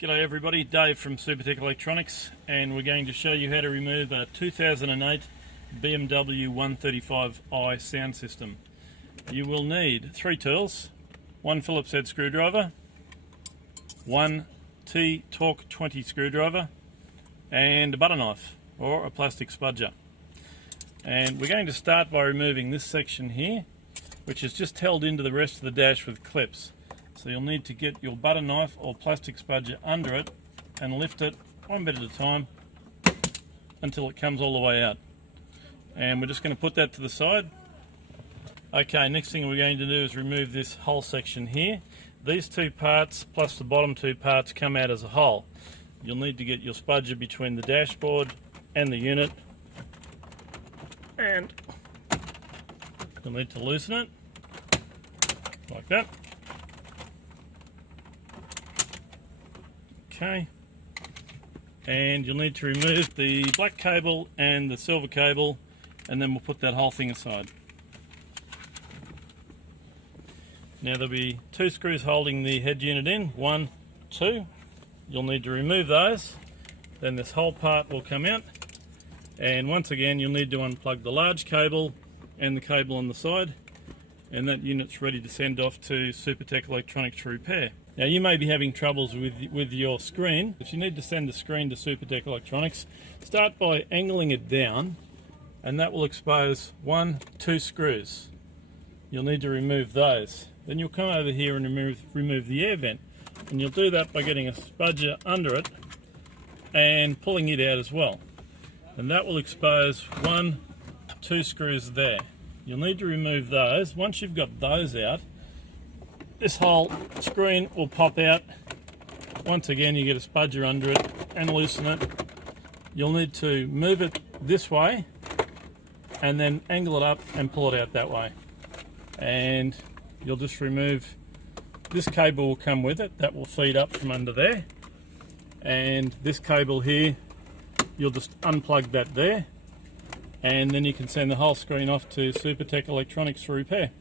G'day everybody, Dave from Supertech Electronics, and we're going to show you how to remove a 2008 BMW 135i sound system. You will need 3 tools, one Phillips head screwdriver, one T-Torque 20 screwdriver, and a butter knife or a plastic spudger. And we're going to start by removing this section here, which is just held into the rest of the dash with clips. So you'll need to get your butter knife or plastic spudger under it and lift it one bit at a time until it comes all the way out. And we're just going to put that to the side. Okay, next thing we're going to do is remove this whole section here. These 2 parts plus the bottom 2 parts come out as a whole. You'll need to get your spudger between the dashboard and the unit, and you'll need to loosen it like that. Okay, and you'll need to remove the black cable and the silver cable, and then we'll put that whole thing aside. Now there'll be 2 screws holding the head unit in, 1, 2. You'll need to remove those, then this whole part will come out, and once again you'll need to unplug the large cable and the cable on the side, and that unit's ready to send off to Supertech Electronics for repair. Now you may be having troubles with your screen. If you need to send the screen to Supertech Electronics, start by angling it down, and that will expose 1, 2 screws. You'll need to remove those. Then you'll come over here and remove the air vent, and you'll do that by getting a spudger under it and pulling it out as well. And that will expose 1, 2 screws there. You'll need to remove those. Once you've got those out, this whole screen will pop out. Once again, you get a spudger under it and loosen it. You'll need to move it this way and then angle it up and pull it out that way. And you'll just remove this cable, will come with it, that will feed up from under there. And this cable here, you'll just unplug that there, and then you can send the whole screen off to Supertech Electronics for repair.